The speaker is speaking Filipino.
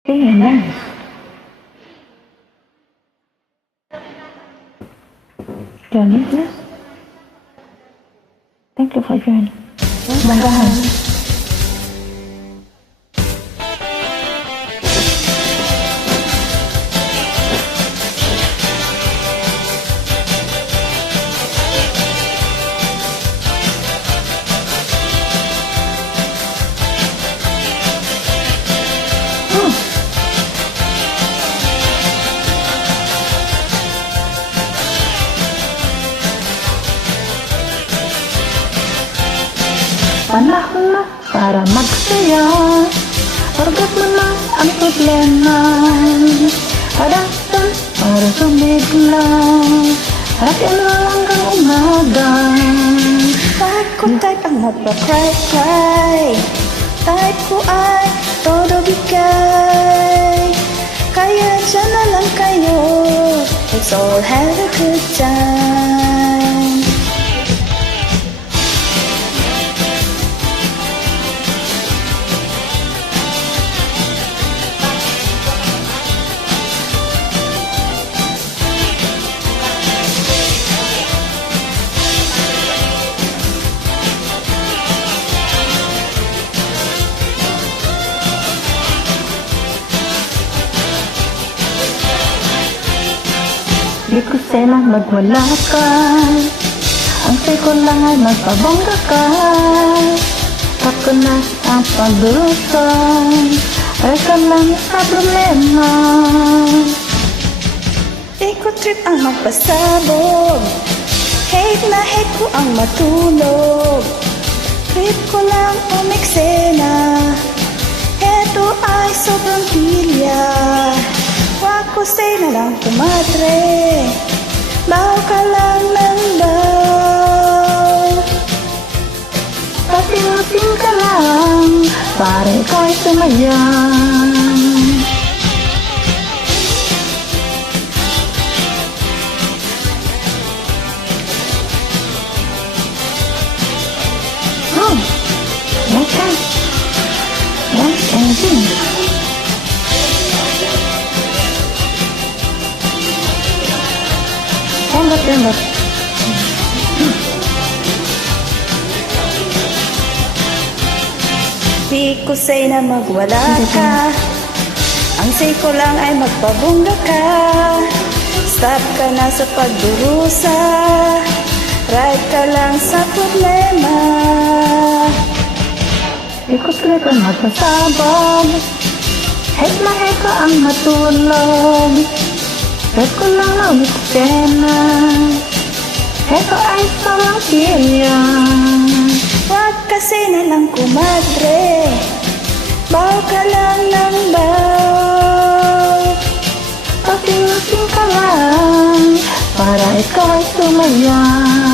Tingnan lang. Johnny, yes. Thank you for joining. Banggahan. Panahon na para magsaya. Forget mo na ang problema. Hadapan para sumigla. Hatiin mo hanggang umaga. Kahit ko type ang magpa-cry-cry, type ko ay todo bigay. Kaya dyan na lang kayo, let's all have a good time. Di ko sila magwala ka. Ang say ko lang ay magpabongga ka. Ako na ang pagdurusa. Ay ka lang sa problema. Di ko trip ang magpasabog, hate na hate ko ang matulog. Trip ko lang umiksena, eto ay sobrang pilya. Wag ko say na lang kumadre, baw ka lang ng baw. Pating-pating ka lang para ikaw ay sumayan. Oh, yes, anything. Tembak. Di ko say na magwala ka, ang say ko lang ay magpabungga ka. Stop ka na sa pagdurusa, right ka lang sa problema. Di ko trip ang magpasabog, hate na hate ko ang matulog. Hate ko lang na umiksena, hate ko ay sobrang pilya. Wag kasi na lang kumadre, baw ka lang ng baw. Pating-pating ka lang para ikaw ay sumayan.